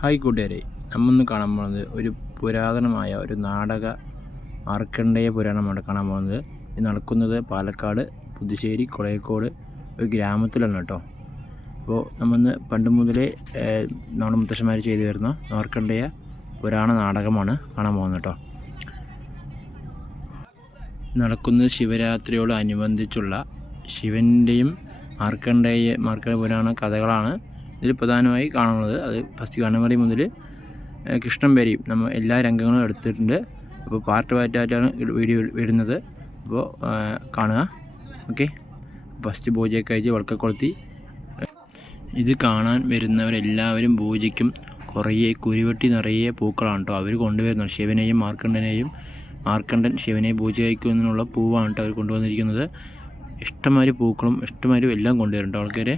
Hi കൂട്ടുകാരെ, നമ്മൊന്ന് കാണാൻ പോകുന്നത് ഒരു പുരാതനമായ ഒരു നാടക മാർക്കണ്ഡേയ പുരാണമാണ് കാണാൻ പോകുന്നത്. ഇത് നടക്കുന്നത് പാലക്കാട് പുതുശ്ശേരി കൊളയക്കോട് ഒരു ഗ്രാമത്തിലാണ് കേട്ടോ. അപ്പോൾ നമ്മന്ന് പണ്ട് മുതലേ നമ്മുടെ മുത്തശ്ശന്മാർ ചെയ്തു വരുന്ന മാർക്കണ്ഡേയ പുരാണ നാടകമാണ് കാണാൻ പോകുന്നത് കേട്ടോ. നടക്കുന്നത് ശിവരാത്രിയോടനുബന്ധിച്ചുള്ള ശിവൻ്റെയും മാർക്കണ്ഡേയ പുരാണ കഥകളാണ് ഇതിൽ പ്രധാനമായി കാണുന്നത്. അത് ഫസ്റ്റ് ഗണപതി മുതൽ കൃഷ്ണൻ വരെയും നമ്മൾ എല്ലാ രംഗങ്ങളും എടുത്തിട്ടുണ്ട്. അപ്പോൾ പാർട്ടായിട്ടാണ് വീഡിയോ വരുന്നത്. അപ്പോൾ കാണുക. ഓക്കെ, ഫസ്റ്റ് പൂജയൊക്കെ കഴിച്ച് വിളക്കൊക്കെ കൊളുത്തി ഇത് കാണാൻ വരുന്നവരെല്ലാവരും പൂജയ്ക്കും കുറേ കുരുവെട്ടി നിറയെ പൂക്കളാണ് കേട്ടോ അവർ കൊണ്ടുവരുന്നത്. ശിവനെയും മാർക്കണ്ഡൻ ശിവനെ പൂജ കഴിക്കുന്നതിനുള്ള പൂവാണ് കേട്ടോ അവർ കൊണ്ടുവന്നിരിക്കുന്നത്. ഇഷ്ടംമാതിരി പൂക്കളും ഇഷ്ടംമാതിരി എല്ലാം കൊണ്ടുവരുന്നുണ്ട് ആൾക്കാരെ.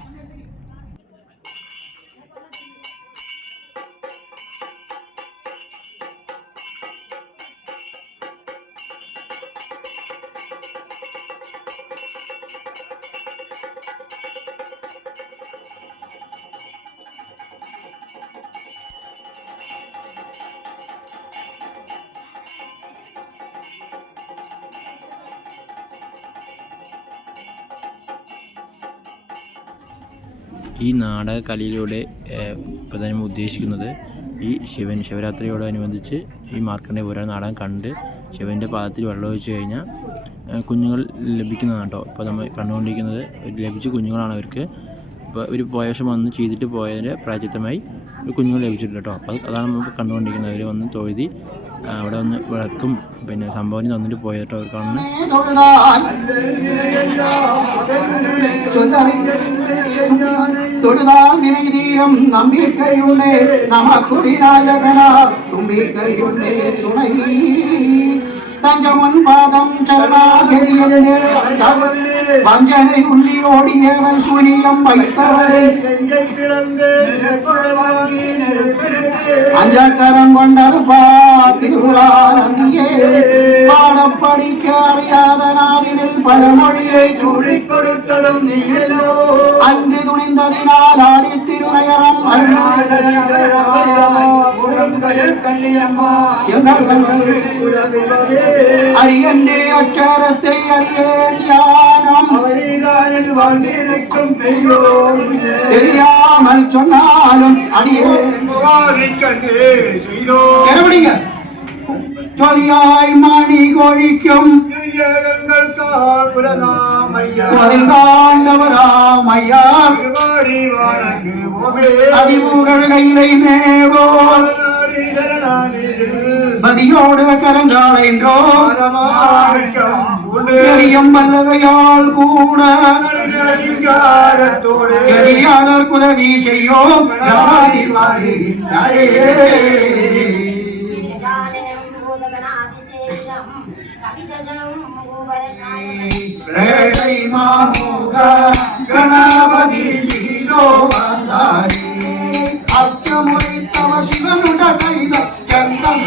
ഈ നാടകകലയിലൂടെ പ്രധാനം ഉദ്ദേശിക്കുന്നത് ഈ ശിവരാത്രിയോടനുബന്ധിച്ച് ഈ മാർക്കണ്ഡേയ പുരാണ നാടകം കണ്ട് ശിവൻ്റെ പാദത്തിൽ വെള്ളമൊഴിച്ച് കഴിഞ്ഞാൽ കുഞ്ഞുങ്ങൾ ലഭിക്കുന്നതാണ് കേട്ടോ. ഇപ്പോൾ നമ്മൾ കണ്ടുകൊണ്ടിരിക്കുന്നത് ലഭിച്ച കുഞ്ഞുങ്ങളാണ് അവർക്ക്. ഇപ്പോൾ ഒരു പോയശം വന്ന് ചെയ്തിട്ട് പോയതിൻ്റെ പ്രായച്ചിത്തമായി ഒരു കുഞ്ഞുങ്ങൾ ലഭിച്ചിട്ടുണ്ട് കേട്ടോ. അപ്പോൾ അതാണ് നമ്മൾ കണ്ടുകൊണ്ടിരിക്കുന്നത്. അവർ വന്ന് തൊഴുതി അവിടെ വന്ന് വിളക്കും പിന്നെ സംഭാവന തന്നിട്ട് പോയിട്ടോ അവർ കാണുന്നത്. തൊഴുതാൽ വിനയതീരം നമ്പിക്കയുണ്ടേ നമക്കുടിനായകന തുമ്പിക്കയുണ്ടേ തുണകി തഞ്ചമുൻപാദം ചരണാഗതിയന്റെ വഞ്ചനയുള്ളിയോടിയവൻ ശൂന്യം വൈത്തവരെ അഞ്ചക്കരം കൊണ്ടറുപ്പാ തിരുപുരാനന്ദിയെ പാടപ്പടിക്കറിയാതെ നാവിനിൽ പരമൊഴിയെ ചൂടിക്കൊടുത്തതും നീയല്ലോ. അன்று തുണിന്തതിനാൽ ആടിത്തിരുനയറം അരിയന്റെ അക്ഷരത്തെ അറിയേൻ ஞானம் தெரியாமல் சொன்னாலும் அடியே ஜோதியாய் மணி கோழிக்கும் காண்டவராமையா அதிமுகழ் கைலை மேவோ பதியோடு கரங்காளைன்றோ எரியம் வல்லவையால் கூட எரியாளர் குதவி செய்யோம் கணபதி அச்சமுறைத்தவ சிவனுட கைத சந்தம்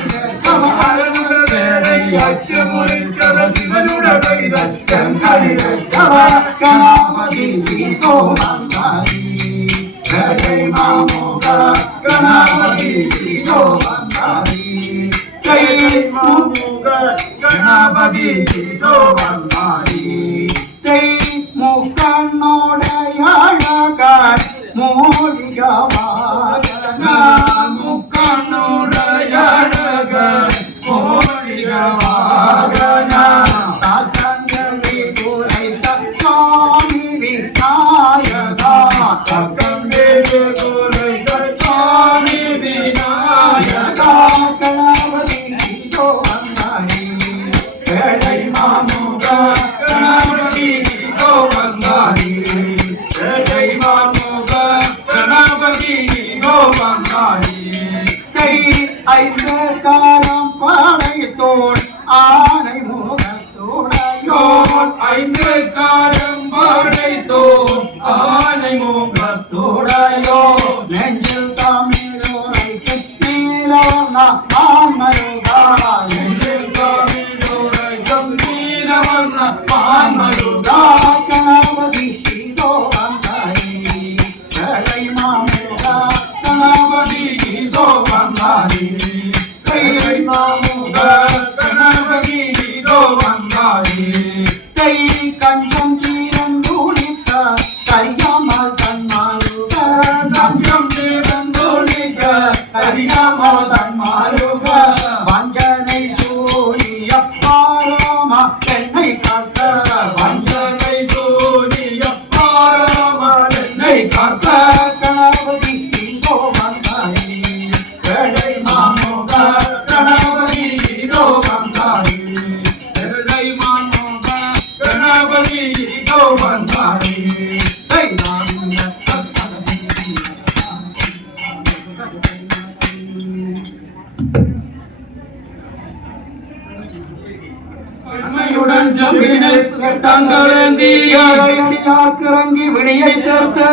அச்சமுறைத்தவ சிவனுட கைத சந்தனி கணபதி கீதோ வந்தாரி மாமுக கணபதி கீதோ வந்தாரி கை மாமுக கணபதி கீதோ வந்தாரி கை முக்கண்ணோடைய அழகாய் மோடிகவாகன முக்கண்ணோடைய அழகாய் மோடிகவாகன தக்கங்கி குறைத்த சுவாமி விநாயகா தக்கங்கி குறைத்த சுவாமி விநாயகா கணபதி கீதோ வந்தாரி ஏழை மாமுக கணபதி கீதோ வந்தாரி ஏழை மாமுக கணபதி கீதோ வந்தாரி கை ஐந்து காலம் படைத்தோள் ஆனை முகத்தோடையோன் ஐந்து காலம் படைத்தோன் ஆனை முகத்தோடையோ நெஞ்சில் தமிழோரைக்கு நீலவண்ண மாமருகா நெஞ்சில் தமிழோரைக்கு நீலவண்ண மாமருகா கணபதி கீதோ வந்தாரி மாமுக கணபதி கீதோ அறியாமோ தன்மாருக வஞ்சனை சூரிய பாராம என்னை காக்க வஞ்சனை சூரிய பாராம என்னை காக்க கணபதி இதோ வந்தாய் வேளை மாமோக கணபதி இதோ வந்தாய் வேளை மாமோக கணபதி இதோ வந்தாய் இறங்கி விடியை தீர்த்து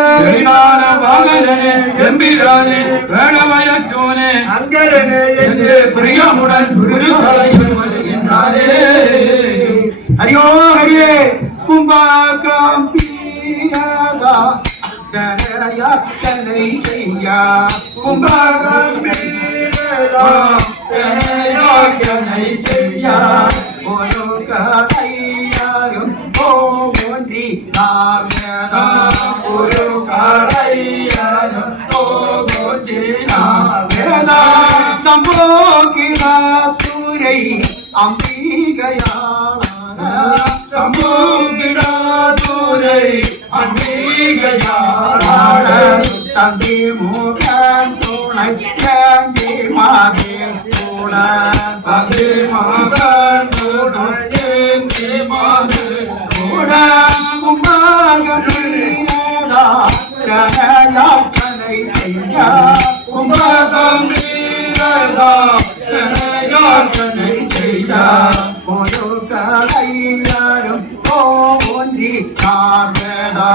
அங்கரனே என்று பிரியமுடன் வருகின்றாரே. ஹரியோ ஹரியே கும்பகம்பீரதா தனயாக்கனை செய்ய கும்பகம்பீரதா தனயாக்கனை செய்ய ஒரு கலையாரும் போன்றி நார்மதா ஒரு கலையாரும் போன்றி நார்மதா சம்போகிராத்துரை அம்பிகையான சம்போகிராத்துரை அம்பிகையான தந்தி முகன் துணை தந்தி மாதே கூட தந்தி மகன் துணை மாதே கூட கும்பகம்பீரதா ரயாச்சனை செய்ய கும்பகம்பீரதா தனயாக்கனை செய்ய ஒரு கலையாரும் தோன்றி நார்மதா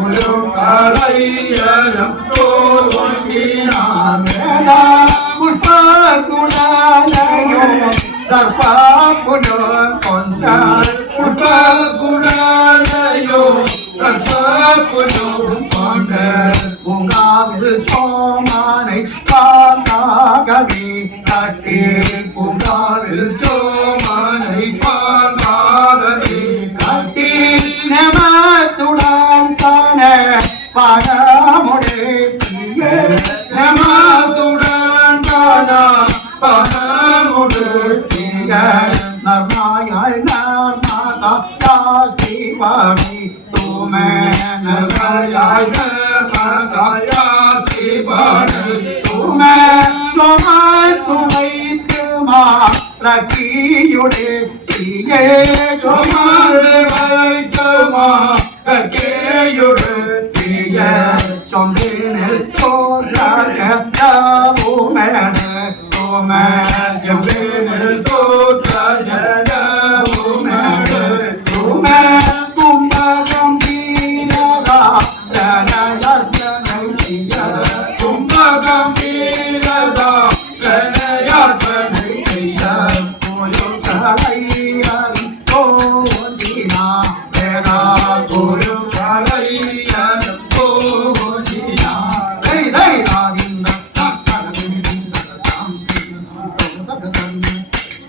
ஒரு கலையாரும் தோன்றி நார்மதா புஷ்ப குணாலயோ தர்ப புன கொண்ட புஷ்ப குணாலயோ தற்புனும் கொண்ட பூங்காவில் சோமானை பாங்காகவே கட்டி பூங்காவில் சோமனை பாங்காகவே கட்டி நமத்துடன் தான பரமுடைய நமதுடன் தானா பணமுடுத்திய நர்மாயாய் நர்மாதா யாஸ்திவாமி துமே நர்மயாய மகாயா சிவானி துமே சோமான் துமை துமா ரக்கியுடே தீயே சோமாலே வைத்தமா கக்கேயுடு தீய சொம்பினில் சோத்ராஜ தாவுமேன துமே ஜம்பினில் தோற்றஜனவுமேடு துமே கும்பகம்பீரதா தனயர்ச்சனை செய்ய கும்பகம்பீரதா கனயாச்சனை செய்ய ஒரு கலையரும் தோன்றினா வேதா ஒரு கலையனும் போகினார்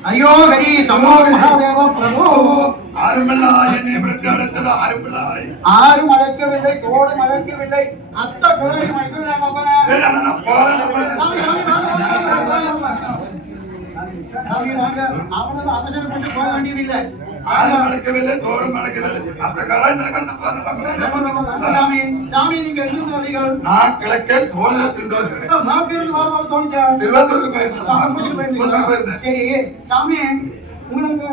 ஐயோ ஹரி சமோ மகாதேவ பிரபு ஆறும் அழைக்கவில்லை தோடும் அழைக்கவில்லை அத்த குழந்தை அவனது அவசரப்பட்டு போக வேண்டியதில்லை சாமி சாமி நீங்க எங்கிருந்து வந்தீர்கள் நான் கிழக்கே சோழத்திலிருந்து வருகிறேன். மாக்கிருந்து வரும்போது தோணிச்சா திருவத்தூருக்கு போயிருந்தேன். சரி சாமி உங்களுக்கு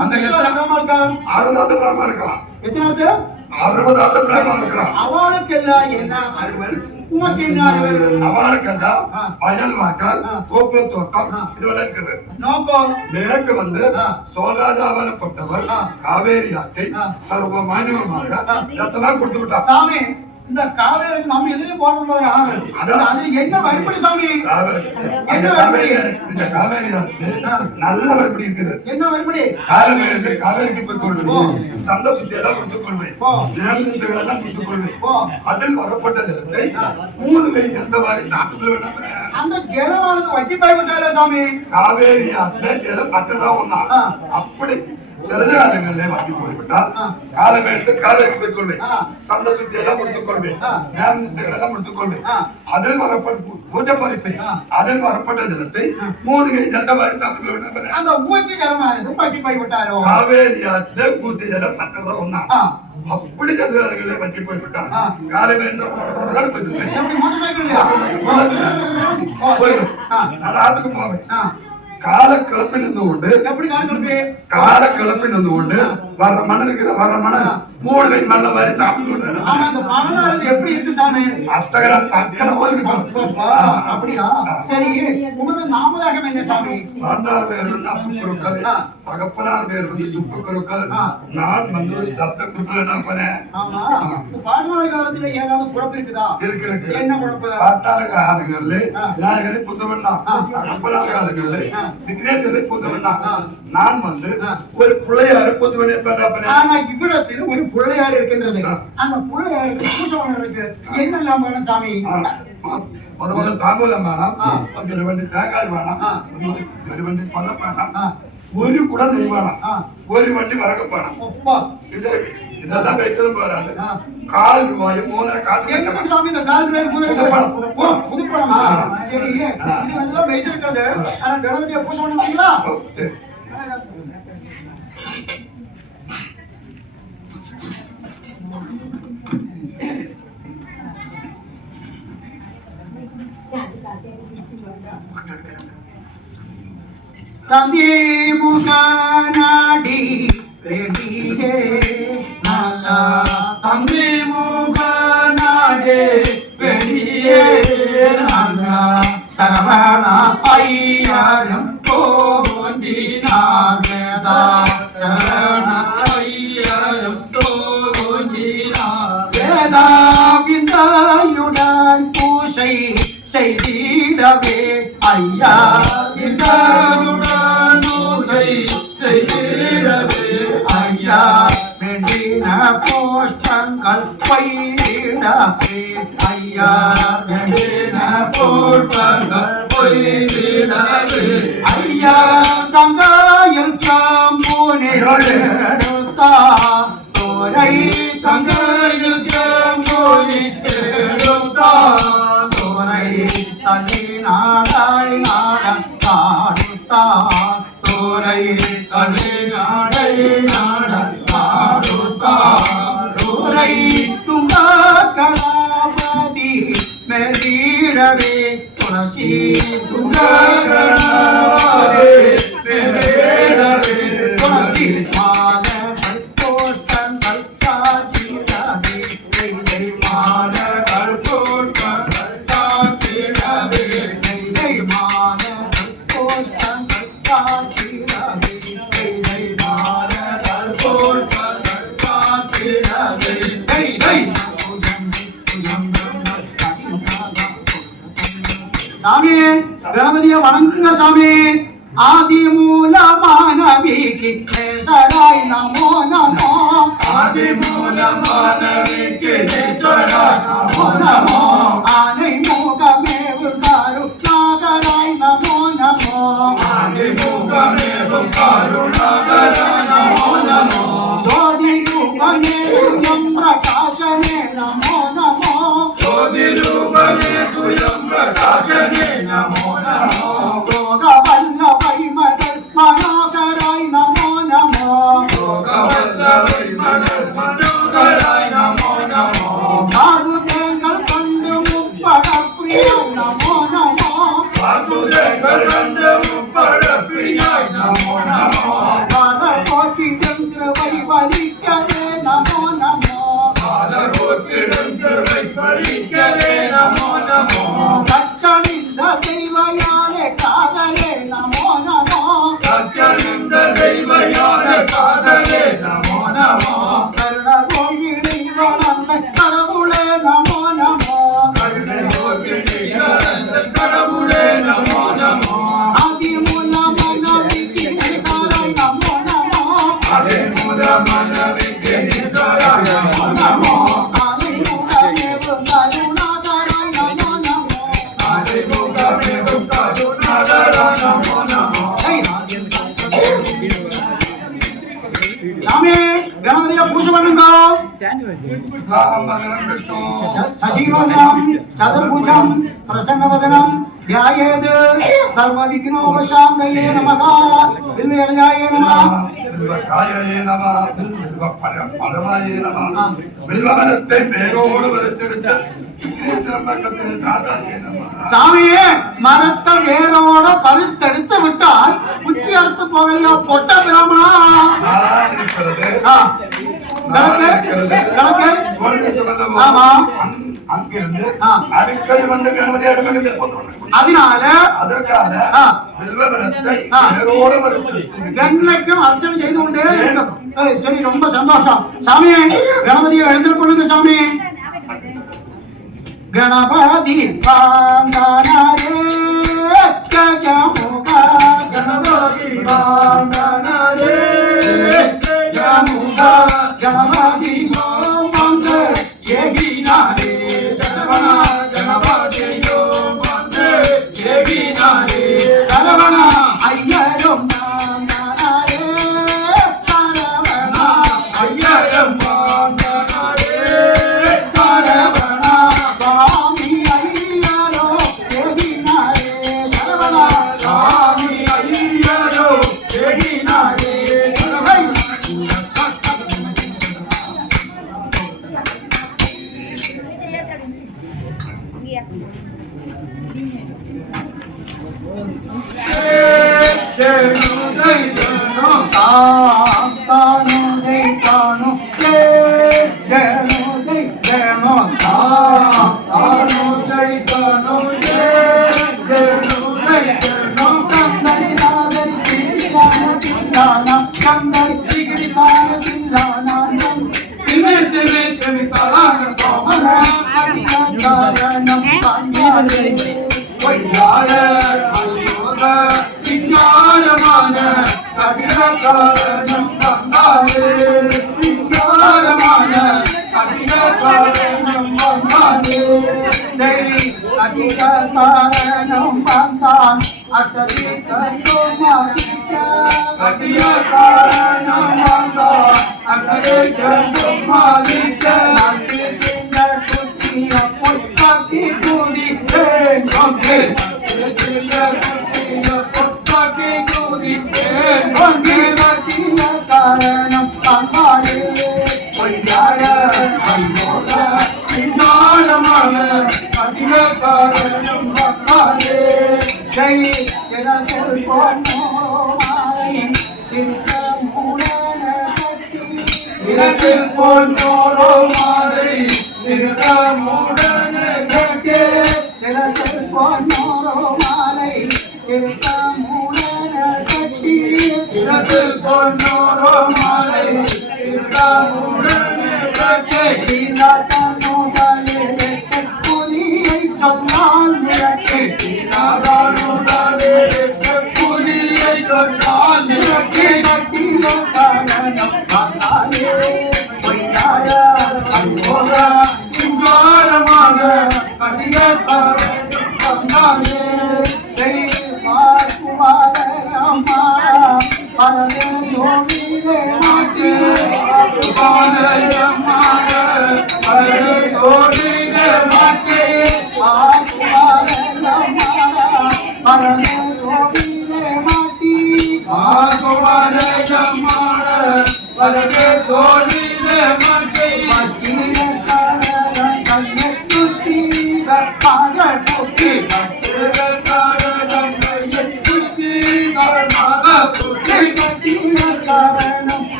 அந்த இருக்கா 60வது பிராமணா இருக்கலாம். எத்தனாவது 60வது பிராமணா இருக்கலாம். அவளுக்கெல்லாம் என்ன அலுவல் உமக்கு என்ன அலுவல் அவளுக்கெல்லாம் வயல் வாக்கால் தோப்பு தோட்டம் இதுவரை இருக்குது. நோக்கம் மேற்கு வந்து சோழராஜாவனப்பட்டவர் காவேரி ஆற்றை சர்வ மாநிலமாக ரத்தமா கொடுத்து விட்டார். சாமி இந்த காவேரி நம்ம எதிரையும் போடுற ஒரு ஆறு அது என்ன வரிப்படி சாமி இந்த காவேரி ஆற்று நல்ல வரிப்படி இருக்குது. என்ன வரிப்படி காலமேற்கு காவேரிக்கு போய் கொள்வேன், சந்த சுத்தி எல்லாம் கொடுத்துக் கொள்வேன், நேர்ந்தீசங்கள் எல்லாம் கொடுத்துக் கொள்வேன். அதில் வரப்பட்ட ஜலத்தை 3 கை எந்த மாதிரி சாப்பிட்டுள்ள வேண்டாம். அந்த ஜலமானது வட்டி போய் விட்டாலே சாமி காவேரி ஆற்றுல ஜலம் பற்றதா ஒண்ணா அப்படி சில காலங்களிலே வாங்கி போய்விட்டால் காலம் எழுந்து காலைக்கு போய் கொள்வேன், சந்த சுத்தி எல்லாம் முடித்துக் கொள்வேன், நியாயங்கள் எல்லாம் முடித்துக் கொள்வேன். அதில் வரப்பட்ட பூஜை பறிப்பேன், அதில் வரப்பட்ட ஜலத்தை மூலிகை ஜந்தவாரி சாப்பிட்டு விடுவேன். அந்த ஊற்றி ஜலமானது பற்றி போய்விட்டாரோ? காவேரி ஆற்று ஊற்றி ஜலம் மற்றதா ஒன்னா அப்படி சதுரங்களே பற்றி போய்விட்டான். காலையில நான் ஆத்துக்கு போவேன். கால கிளப்பி நின்று கொண்டு கால கிளப்பி நின்று கொண்டு வர்ற மணலுக்கு வர்ற மணல் மூலிகை மண்ண மாதிரி சாப்பிட்டு எப்படி இருக்கு சாமி? அஷ்டகர சக்கர போல இருக்கும். அப்படியா? சரி, உமது நாமதாகம் என்ன சாமி? பாட்டார் பேர் வந்து அப்பு குருக்கள், தகப்பனார் பேர் வந்து சுப்பு குருக்கள், நான் வந்து ஒரு சப்த குருக்கள். என்ன பண்ணேன்? பாட்டார் காலத்துல ஏதாவது குழப்பம் இருக்குதா? இருக்கு. என்ன குழப்பம்? பாட்டார காலங்கள்ல விநாயகரை பூஜை பண்ணா, தகப்பனார் காலங்கள்ல விக்னேஸ்வரை பூஜை பண்ணா, நான் வந்து ஒரு பிள்ளையாரை பூஜை பண்ணி இவ்விடத்தில் ஒரு பிள்ளையார் இருக்கின்றது. அந்த பிள்ளையாருக்கு பூஜை பண்ணதுக்கு என்னெல்லாம் வேணும் சாமி? முதல்ல தாம்பூலம் வேணாம், ஒரு வண்டி தேங்காய் வேணாம், ஒரு வண்டி பழம் வேணாம், ஒரு குடம் நெய் வேணாம், ஒரு வண்டி வரக வேணாம். இதெல்லாம் வைத்ததும் வராது. கால் ரூபாய் 3 காசு சாமி. இந்த கால் ரூபாய் புதுப்பழமா? சரி, இதெல்லாம் வைத்திருக்கிறது. கணபதியை பூஜை பண்ணுவீங்களா? சரி. தந்தி முகநாடி ரெடியே நாலா, தந்தி முகநாடி ரெடியே நாலா, சரவண ஐயாரம் தோன்றினார் வேதா, சரவண ஐயாரம் தோன்றினார் வேதா, விந்தாயுடன் பூசை செய்திடவே ஐயா, விந்தாயுடன் பூசை செய்திடவே ஐயா, வேண்டின புஷ்பங்கள் பொய்திடவே ஐயா, வேண்டின புஷ்பங்கள் பொய்திடவே ஐயா, தங்காயில் சாம்பூனை எடுத்தா தோரை, தங்காயில் சாம்பூனை எடுத்தா தோரை, தனி நாடாய் நாட காடுத்தா தோரை, தனி நாடை நாட காடுத்தா தோரை, துங்கா கணபதி மெலிடவே துளசி, துங்கா கணபதி மெலிடவே துளசி, மாதங்கள் கோஷ்டங்கள் சாத்திடவே கைதை, மாதங்கள் கோஷ்டங்கள் சாத்திடவே கைதை, மாதங்கள் கோஷ்டங்கள் சாத்திடவே கைதை, மாதங்கள் கோஷ்டங்கள் சாத்திடவே கைதை. சாமி, கணபதியை வணங்குங்க சாமி. ஆதி மூலமானவிக்கு நேசராய் நமோ நமோ, ஆதி மூலமானவிக்கு நேசராய் நமோ நமோ, ஆனை மூகமேவு கருணாகராய் நமோ நமோ, ஆனை மூகமேவு கருணாகராய் நமோ நமோ, ஜோதி ரூபனே சுயம் பிரகாசனே நமோ நமோ, ஜோதி ரூபனே சுயம் பிரகாசனே நமோ நமோ, யோகவல்லவை மதர் மனோகராய் நமோ நமோ, யோகவல்லவை மதர் மனோகராய் நமோ நமோ, பாபுதங்கள் கண்டு முப்பட பிரியா சசிவர்ணம் சதுர்புஜம் பிரசன்னவதனம் ध्यायेत् सर्वविघ्नोपशान्तये नमः बिल्वैलयाय नमः बिल्वकाये नमः बिल्वपरमाये नमः बिल्वमरत्ते पेरोड वरत्तेडुत्त விக்னேஸ்வரம்பக்கத்திலே சாதாயே நமः சாமியே மரத்தை வேரோட பறித்தெடுத்து விட்டால் புத்தி அறுத்து போகலையா பொட்ட பிராமணா நான் இருக்கிறது அங்கிருந்து அடிக்கடி வந்து கணபதி அடுமகத்தில் அதனால அதற்காக வில்வமரத்தை வேரோட மறுத்தெடுத்து என்னைக்கும் அர்ச்சனை செய்து கொண்டே இருக்கணும். சரி, ரொம்ப சந்தோஷம். சாமி கணபதியை எழுந்திரு பண்ணுங்க சாமி. गणपति वांदनारे जमुगा गणपति वांदनारे जमुगा गणपति यो मंद येगिनारे सर्वना गणपति यो मंद येगिनारे सर्वना अय्यरम वांदनारे सर्वना अय्यरम वांदनारे सर्वना स्वामी अय्यरो येगिनारे सर्वना स्वामी अय्यरो येगिनारे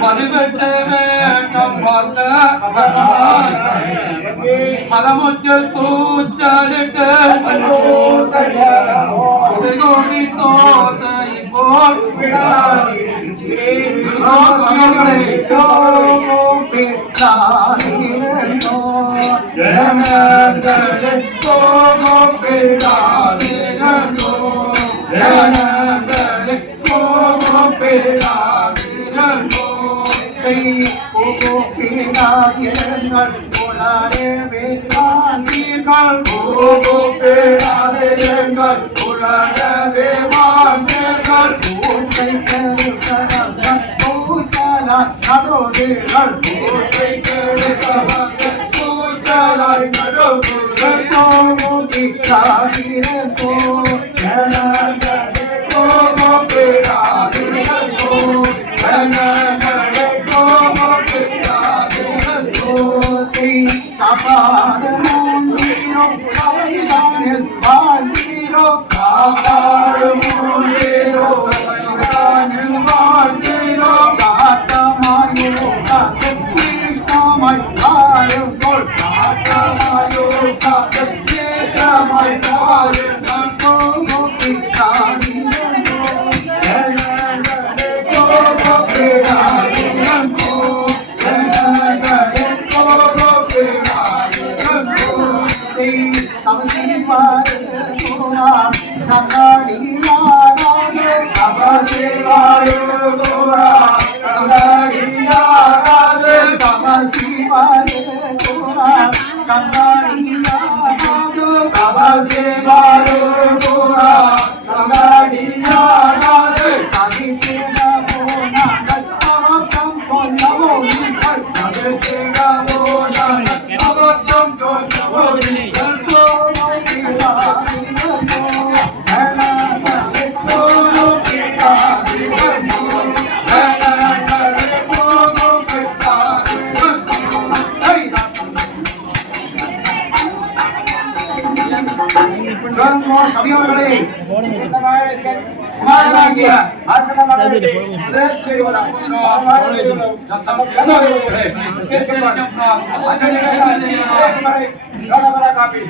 பதிவெட்டு வேட்டம் பார்த்த மதமுச்சு கூச்சலிட்டு குடிகோடி தோசை போல் Kapi.